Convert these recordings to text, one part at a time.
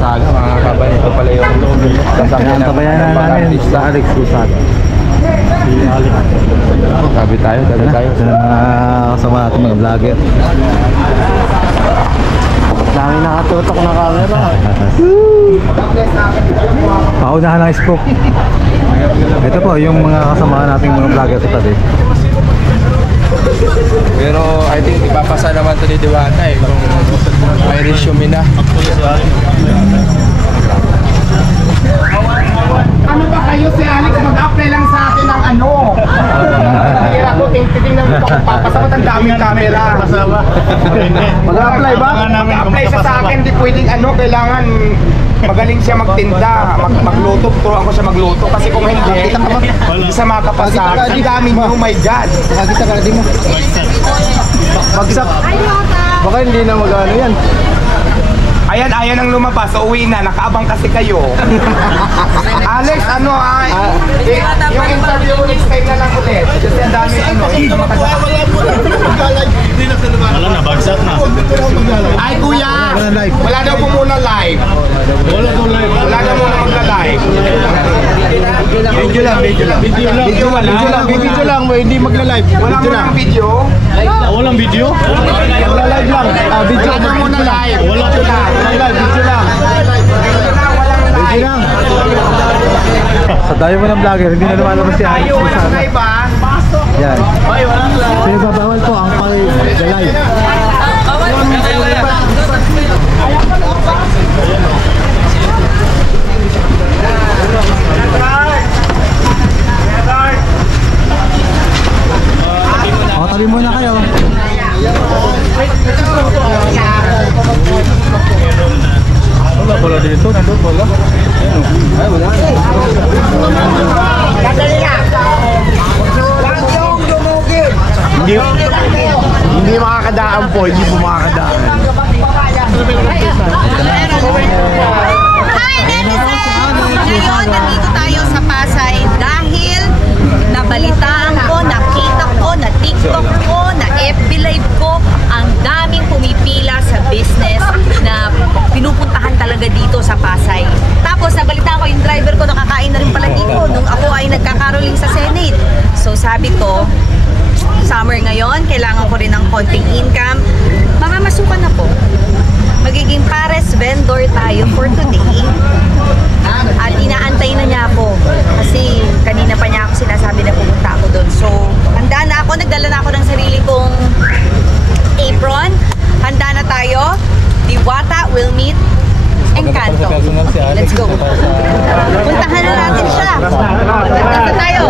Lusaga mga kaban. Ito pala yung sasakyan ng namin sa Alex Lusaga. Si Alex. Tabi tayo. Ito na mga kasama natin mga vlogger. Dami nakatutok na camera. Paunahan ng scope. Ito po yung mga kasama nating mga vlogger sa tabi. Pero I think ipapasa naman ito ni Diwata eh kung may resume na. Ano ba kayo si Alex? Mag-apply lang sa akin ng ano? Kaya ako, titingnan mo kung papasabat ang daming camera. Mag-apply ba? Mag-apply siya sa akin, di pwedeng ano, kailangan magaling siya magtinda, magluto, turuan ko siya magluto. Kasi kung hindi, hindi siya makapasa. Ang dami niyo, oh my God. Nakakita ka din mo. Bagsak. Baka hindi na mag-ano yan. Ayan, ayan ang lumabas. Uwi na. Nakaabang kasi kayo. Alex, ano yung interview mo next time na lang ulit. Kasi ang dami ano. Wala na, bagsak na. Ay, kuya! Wala daw po muna live. Wala daw muna magla-live. Video lang. Video lang. Hindi magla-live. Wala mo ng video? Walang video? Magla-live lang. Video Wala daw muna live. Wala Video lang. Video lang. Sa tayo mo ng vlogger, hindi na lumalabas si Alex. Tayo, walang live ba? Yan. Pero babawal po ang pag-live. O, tabi muna kayo. Wala pala dito. Nandun pala. Ay, wala. Hindi makakadaan po, hindi po makakadaan. Hi, netizen! Ngayon, nandito tayo sa Pasay dahil nabalitaan ko, nakita ko, na TikTok ko, na FB Live ko, ang daming pumipila sa business na pinupuntahan talaga dito sa Pasay. Tapos, nabalitaan ko yung driver ko, nakakain na rin pala dito nung ako ay nagkakaroling sa Senate. So, sabi ko, summer ngayon, kailangan ko rin ng konting income. Mamamasukan na po. Magiging pares vendor tayo for today. At inaantay na niya ako. Kasi kanina pa niya ako sinasabi na pupunta ako doon. So, handa na ako. Nagdala na ako ng sarili kong apron. Handa na tayo. Diwata will meet Encanto. Let's go. Puntahan na natin siya. Nasa tayo.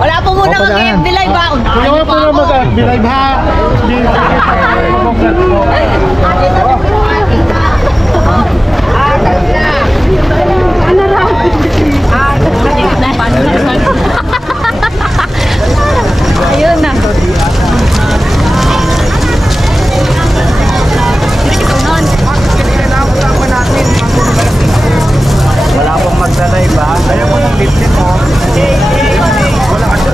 Wala po muna mag-FB Live ba? Wala po na mag-FB Live ha. Ayun na. Wala pong magda-live ba? Ayaw mo ng lip-lip mo. Wala ka siya.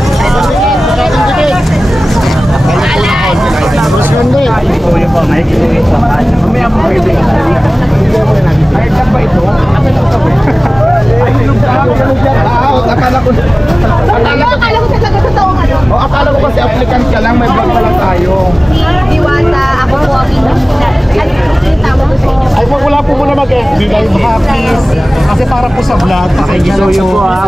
Kuya po, may kinuwi sa kanya. Mamaya po kayo din. Ay, saan ba ito? Akala ko talaga totoo ano? akala ko kasi applicant ka lang, may vlog pa lang tayo. Si Diwata, ako po ang Ay, wala po muna mag-FB Live ha, please. Kasi para po sa vlog. Pakikisuyo po ha.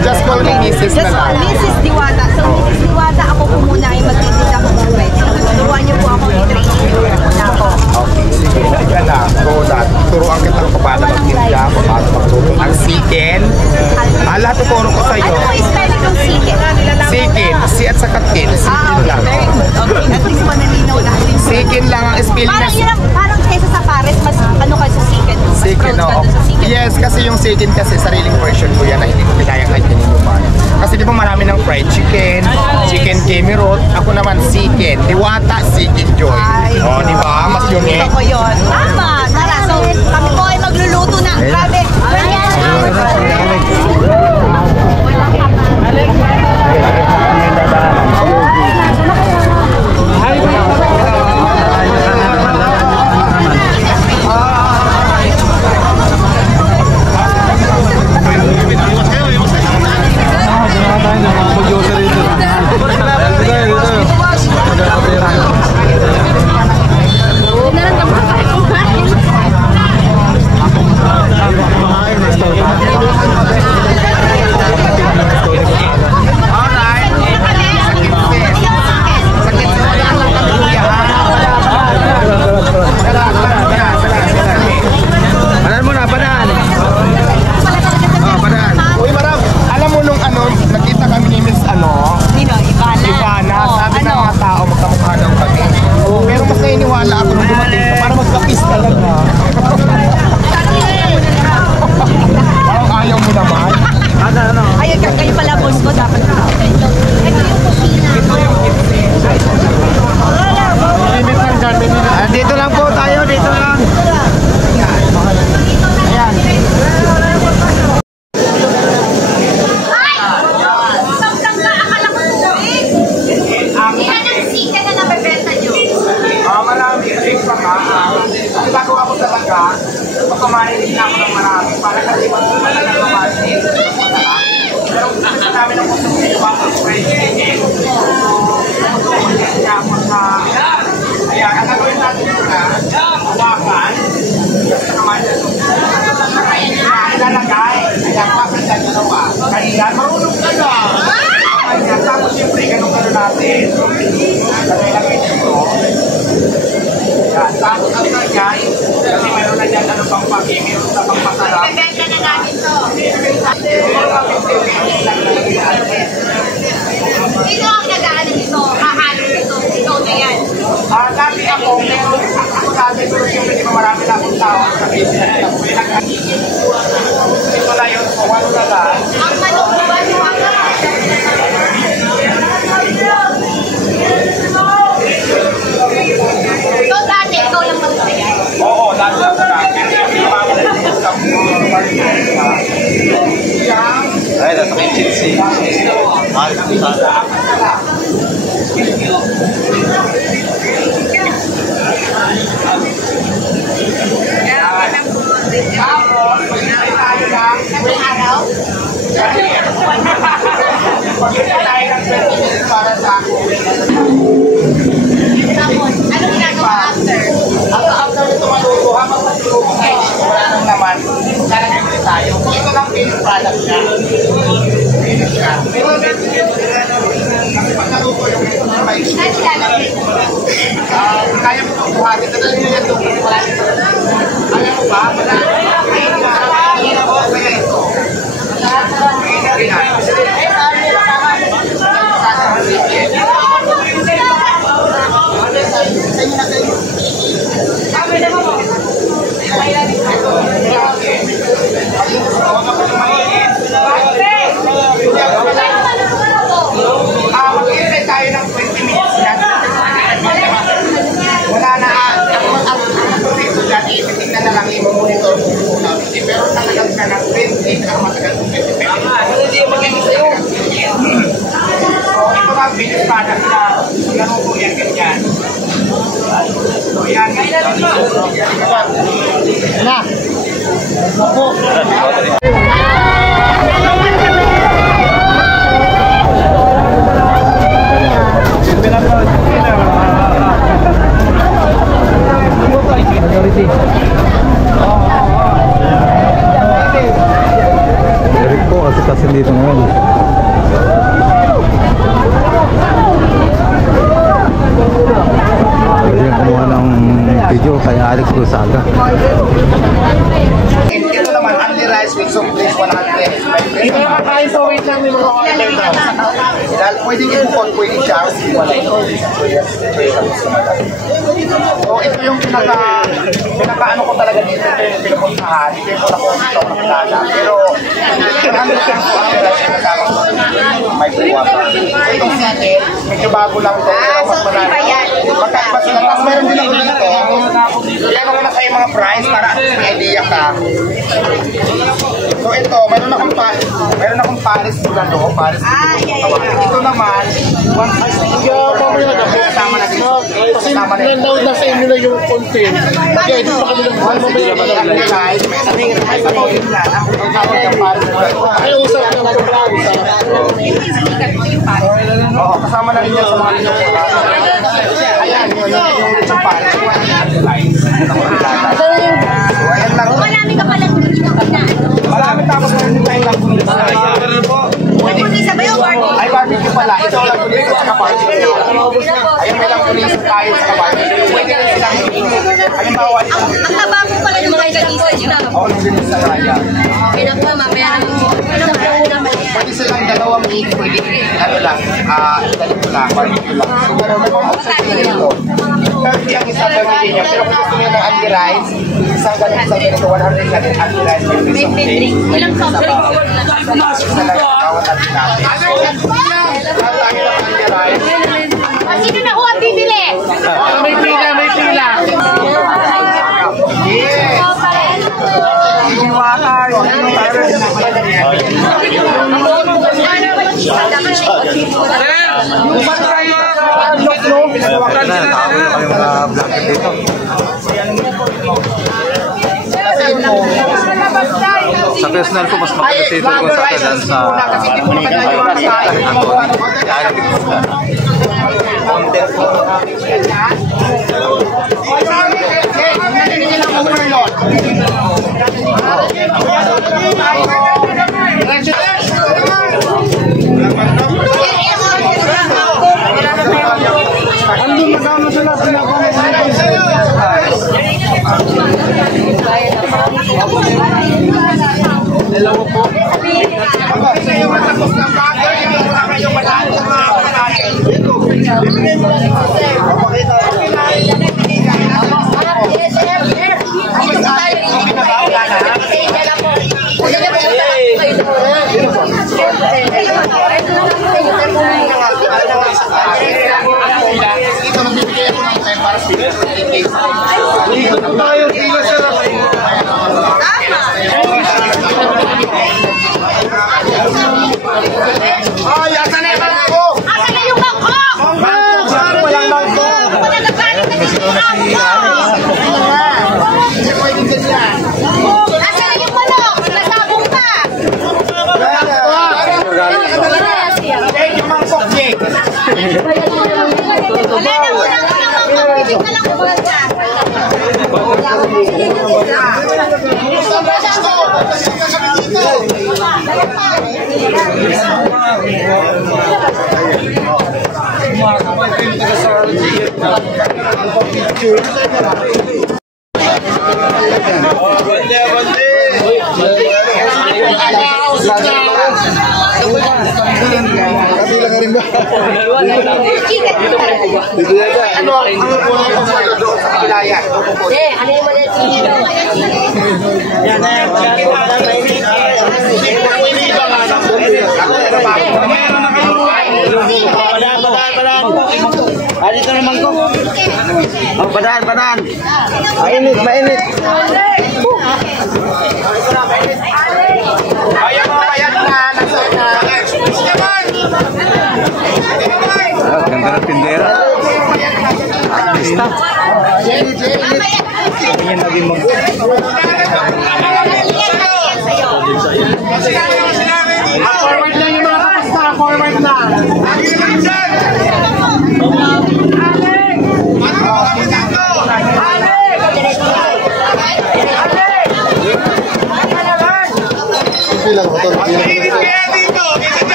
Just call me Mrs. Just na lang. Mrs. Diwata. So, Mrs. Diwata, ako po muna ay magtitinda ko ng pwede. Turuan niyo po ako i-training muna ako. Okay, sige. Yan na. So that, turuan kita kung paano magtinda, kung paano magluto ng siken. Lahat tuturo ko sa'yo. Ano po spelling ng sikin? Siken, si at saka tin. Siken lang. Very good. Okay, at least manalinaw natin. Siken lang ang spelling Parang na yun ang, parang kaysa sa pares, mas ano kayo sa sikin? Mas Siken, proud ka oo. doon sa sikin. Yes, kasi yung siken kasi sariling version ko yan na hindi ko pinayang kahit kanino man. Kasi di ba marami ng fried chicken, chicken kemirot, ako naman siken, Diwata, siken joy. O, di ba? Mas unique. Gusto ko yun. Tama. Tara, so kami po ay magluluto na. Grabe. umaga, pagkamarinig na ako ng marami para kasi magpapala ng marami. Pero gusto namin ang gusto ko yung mga friends. So, niya ako sa... Ayan, ang gagawin natin na, hawakan. Kasi naman, ilalagay. Ayan, bakit na dalawa. Kanina, marunong ka na. Ayan, tapos siyempre, ganun-ganun natin. Lagay lang ito. Yan, tapos ang ganyan, kasi mayroon na dyan ano pang pag-ibig, sa pangpasarap. Gaganda na natin to. Ito ang nag-ano nito, kahalo nito, ito na yan. Dati ako dati pero siyempre di ba marami na akong tao sa business. Ito na yun, wala na lang. Ang manok na ba yung mga? So dati, ikaw lang mag-saya. Oo, dati ako na. Ay, nasa kitchen si Alex Kusada. Tapos, pag-intay tayo lang, Ang araw? pag-intay tayo ng 20 minutes para sa ako. Tapos, anong ginagawa after? After nito maluto, habang matuluto kayo, wala nang naman, lalagay tayo. Ito lang finished product niya. Finish siya. Pero pag naluto yung may Saan ilalagay? kaya mo itong buhatin. Dadalhin nyo yan itong wala nito. Kaya mo ba? Wala. Kaya mo kaya ito. Mag-iintay tayo ng 20 minutes yan. Wala na. Ang dito dyan, ititignan na lang yung monitor kung natin. Pero talagang ka ng 20, ang matagal kung 20. Hindi yung mag-iintay sa'yo. So, ito nga, finish product na. Ganun po yan, ganyan. So, yan. Na. Eric po kasi dito ngayon. Pwede yung kumuha ng video kay Alex Kusada. Ito naman, only rice with soup please 100. Ito yung kakain sa wait lang, may mga order daw. Dahil pwedeng ipupon, pwede siya. Wala ito. So ito yung pinaka-ano ko talaga dito, ito yung pinupuntahan. Ito yung una ko ito nakilala. Pero, ano siya po ang rice na kasama ko. May buwa pa. Itong sitin, medyo bago lang ito. Pero mas marami. Magkaiba sila. Tapos meron din ako dito. Yan ako na kayo mga price para at least may idea ka. So ito, meron akong Paris Bulalo, Paris Bulalo. Ito naman, 160. Kasama na dito. Kasama na dito. Nasa inyo na yung content. Kaya ito pa kami ng mamaya pa na lang. May sabaw din yan. Ang tawag yung Paris Bulalo. Ay, usap na lang ang vlog. Oo, kasama na rin yan sa mga nito. Ayan, yung Paris. So ayan lang. Marami ka pala dito na ano. Marami tapos meron tayong lagunis. Pwede mo sa bayo, barbecue. Ay, barbecue pala. Ito ang lagunis sa barbecue. Ayun, may lagunis tayo sa barbecue. Pwede rin silang ayun, bawa ito. Ang taba mo pala ng mga ganisa nyo. Oo, lagunis sa kaya. Pinag mo, mamaya na mo. Pwede silang dalawang meat. Pwede, ano lang, ganito lang, barbecue lang. So, meron may mga options sila dito. 30 ang isang barbecue niya. Pero kung gusto niyo ng only rice, isang ganito, 100 lang yung only rice. May drink. Ilang soft drink? Isa lang yung bawat atin natin. Lahat tayo ng only rice. Sino na ang bibili? May pila, may pila. Yes! Nakakawin na kami mga vlogger dito. Sa personal ko, mas mag-consider ko sa kailan sa Badan. Mainit. ganda ng tindera. Artista. Yan naging mag... Forward na yung mga kapasta, forward na.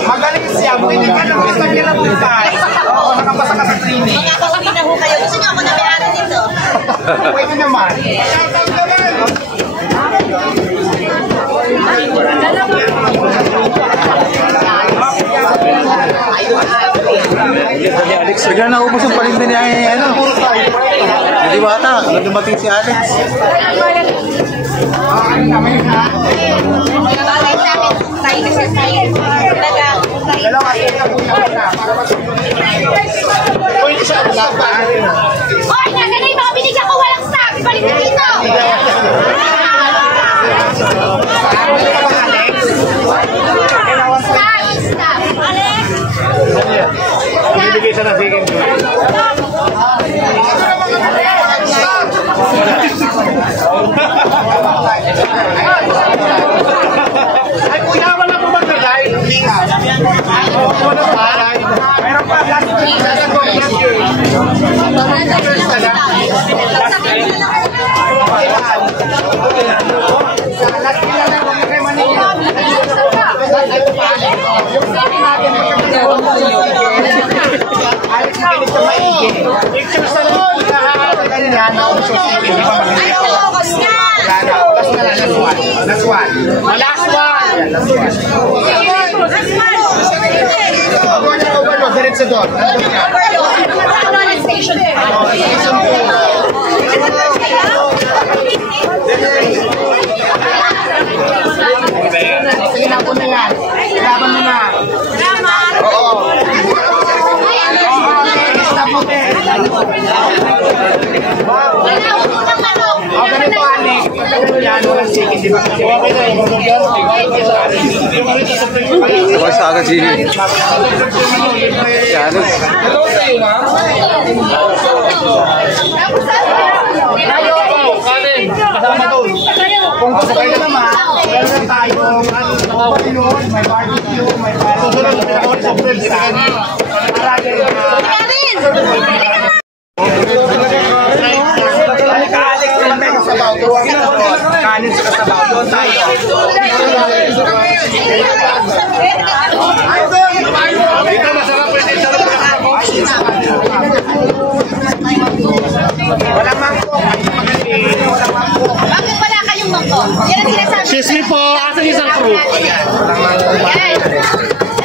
Magaling siya, buhay ka ng isa niya na buhay. Oo, nakapasa ka sa training. Magkakawin na ho kayo. Gusto niyo ako na may-ari dito? Pwede naman. Bigla na ubos yung palinda niya ano. Hindi bata, nung dumating si Alex. Bagay sa akin, tayo kasi tayo. Dalawa sila po na para pwede siya usapan. Hoy, nasa na yung mga binigyan ko walang stock. Balik na dito. Stop. Alex. Bibigay siya ng second goal. Ay, kuya, wala po maglagay. Please. Wala pa. Mayroon pa. Last week. Alex, nakinig ka maigi. Picture sa loob. Ganyan. Last one. Overload. Diretso doon. Ilaban mo na. Ilaban mo na. Oo. Stop mo. Ganito, Alex. Yan, walang chicken, di ba? Sabay sa agad si Janus. Hello sa iyo, ma'am. Kanin. Kasama doon. Kung gusto kayo naman, meron tayo, may barbecue, may kanin sa kasabaw. Doon tayo. Dito masarap pwede sa walang mangkok. Walang mangkok. Bakit wala kayong mangkok? Yan ang sinasabi. Excuse me po, asan isang crew? Yan.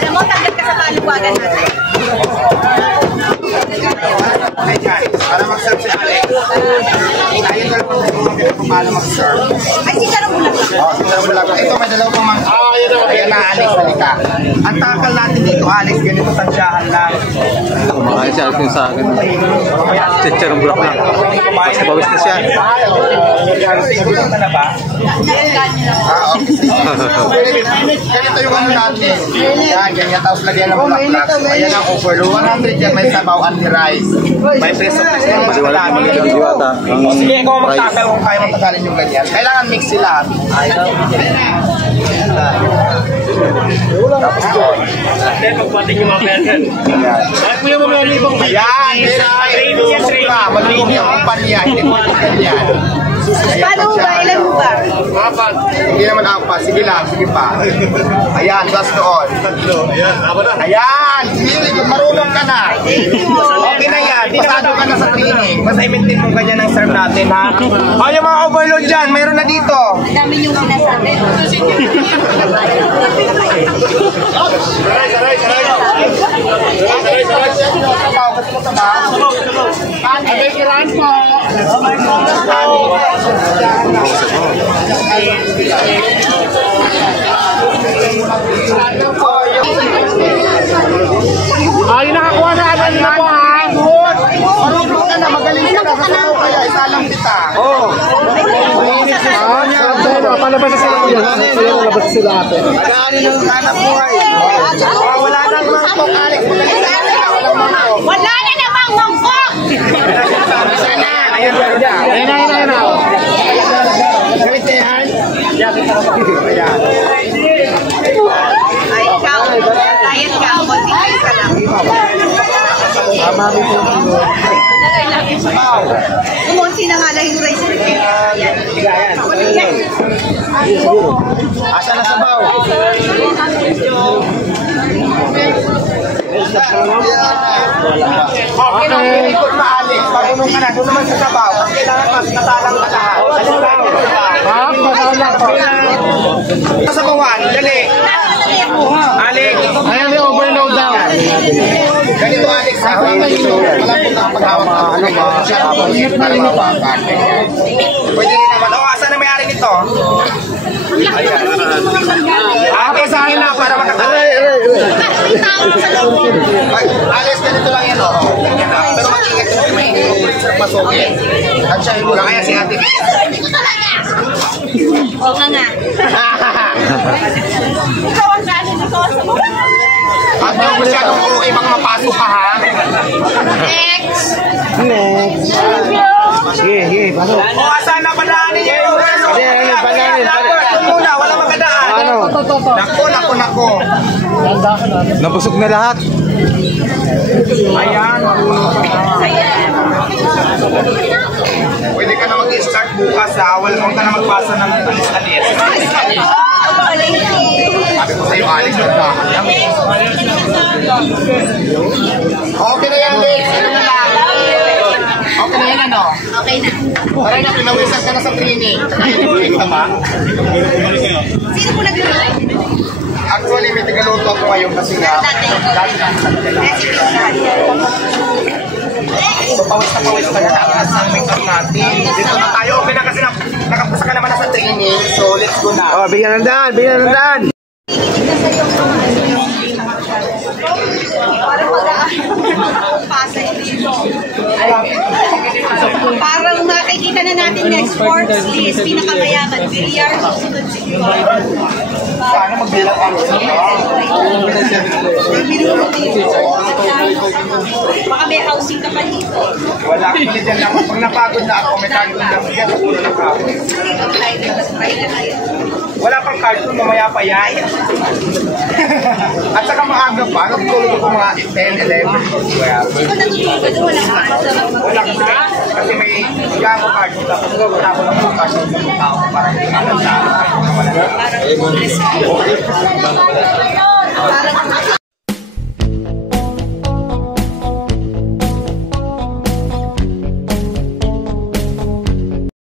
Alam mo, tanggal ka sa kaluwagan natin. Para mag-serve si Alex. Tayo dalawang kung paano mag-serve. Ay, si Sarang Bulag. Si Sarang Bulag. Ito, may dalawang pang ayan na, Alex, halika. Ang takal natin dito, Alex, ganito tansyahan lang. Kumakain si Alex yung sa akin. Chicharong bulak lang. Basta bawis na siya. Gusto ka na ba? Ganito yung ano natin. Yan, ganyan. Tapos lagyan ng bulak-bulak. Ayan ang overload. 100 yan, may sabaw anti rice. May peso peso yung mas Maliwanag malami. ng diwata. Sige, ikaw magtakal kung kaya magtakalin yung ganyan. Kailangan mix sila. Tapos doon. Pagpating yung mga person. Ay, kuya mo may ibang Ayan, maluwag yung kumpanya. Hindi ko ganyan. Paano mo ba? Ilan mo ba? Hindi naman apat. Sige lang, sige pa. Ayan, gas doon. Ayan, sige, marunong ka na. Okay na yan, pasado ka na sa training. Basta i-maintain mo ganyan ang serve natin, ha? O, yung mga overload dyan, mayroon na dito. Ang dami yung sinasabi. Ay, nakakuha na agad na po ha. Marunong ka na, magaling ka na sa sabaw, kaya isalang kita. Oo. Palabas na sila kuya. Palabas sila ate. Hanap buhay. Wala na naman po, Alex. Wala na namang mangkok! Sana. Ayan na. Ayan na. Gawin yan. Ayan. Ay, ikaw. Diet ka. Continue ka lang. Kumunti na nga lang yung rice. Asa na sabaw? Okay na, ikot na Alex. Pagulong ka na, doon naman sa sabaw. Kasi kailangan mas natalang ka lahat. Sa sabawan, dali. Alex. Ayan yung overload daw. Ganito Alex, ha? Malapot na ang paghawak na ano ba? Para mapakan. Pwede rin naman. O, asa na may-ari nito? Ayan. Okay, sa akin na para makatay. Alex, ganito lang yan, o. Pero mag-ingat yung may pasogin. Tansyahin mo lang. Kaya si ate. O nga nga. Ikaw ang galing. Ikaw ang sabaw. At yung masyadong okay bang mapasok ka, ha? Next. Sige, pasok. O, asan na padaanin niyo? Ito muna, wala magandaan. Nako. Nabusog na lahat. Ayan, pwede ka na mag-start bukas, ha? Huwag ka na magpasa ng alis-alis. Sabi ko sa'yo, Alex, nagdahan lang. Okay na yan, Alex. Ano na lang? Okay na yan, ano? Okay na. Parang na, pinawisan ka na sa training. Training ka ba? Sino po nagluto? Actually, may tigaluto ako ngayon kasi nga. So, pawis na nakakalas ng make-up natin. Dito na tayo. Okay na kasi nakapasa ka naman na sa training. So, let's go na. Oh, bigyan ng daan. Parang wala. Pasay dito. Pakita na natin next sports list. Pinakamayaman. Billiard. Susunod siguro. Paano magbilang ang Baka may housing ka pa dito. Wala akong dyan lang. Pag napagod na ako, may kagod lang yan. Puro lang ako. Wala pang cartoon, mamaya pa yan. At saka maaga pa, nagtulog ako mga 10, 11. Kung natutulog ka doon, walang kaasa. Wala kasi may yan ako cartoon. Tapos wala ko lang yung cartoon ng tao para hindi ka lang sa